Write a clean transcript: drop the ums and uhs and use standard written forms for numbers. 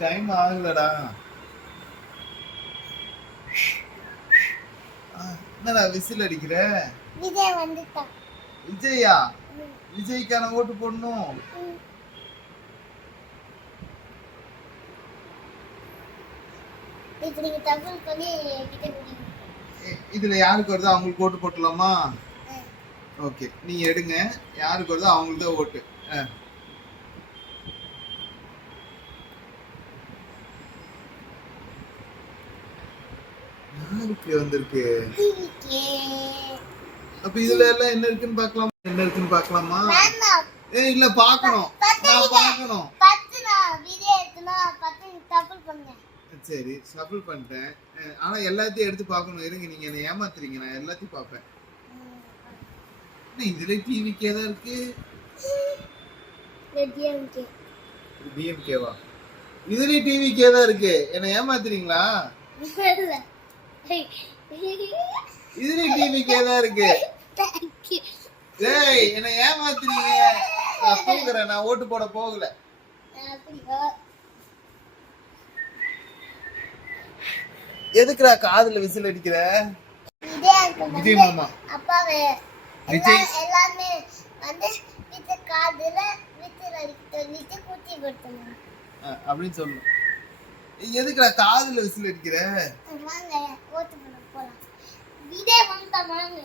Time ஆகலடா. என்னடா whistle அடிக்கிற? விஜய் வந்துட்டான். விஜயா? விஜய்க்கான ஓட்டு போடணும். இதுல யாருக்கு வருதோ அவங்களுக்கு ஓட்டு போட்டலாமா? ஓகே, நீங்க எடுங்க. யாருக்கு வருதோ அவங்களுக்கு தான் ஓட்டு. யாருக்கு வந்திருக்கு? அப்ப இதுல எல்லாம் என்ன இருக்குன்னு பார்க்கலாம். என்ன இருக்குன்னு பார்க்கலாமா? இல்ல, பார்க்கணும். நான் பார்க்கணும். சரி, ஷஃபிள் பண்ணிட்டேன். ஆனா எல்லாத்தையும் எடுத்து பார்க்கணும். இருங்க, நீங்க என்ன ஏமாத்துறீங்க. நான் எல்லாத்தையும் பார்ப்பேன். இதுல டிவிக்கே தான் இருக்கு. டிஎம்கேவா? இதுல டிவிக்கே தான் இருக்கு. என்ன ஏமாத்துறீங்களா? இதுல டிவிக்கே தான் இருக்கு. டேய், என்ன ஏமாத்துறீங்க. நான் தூங்குறேன். நான் ஓட்டு போட போகல. எதுக்குடா காதுல விசில் அடிக்கிற? விஜய் மாமா அப்பாவே விஜய் எல்லாமே வந்து விஜய் காதுல விசில் அடிக்கிட்டு குத்தி போடுறாங்க அப்படின்னு சொல்லணும். எதுக்குடா காதுல விசில் அடிக்கிற? வாங்க ஓட்டு போட போலாம். விஜய் வந்தா வாங்க.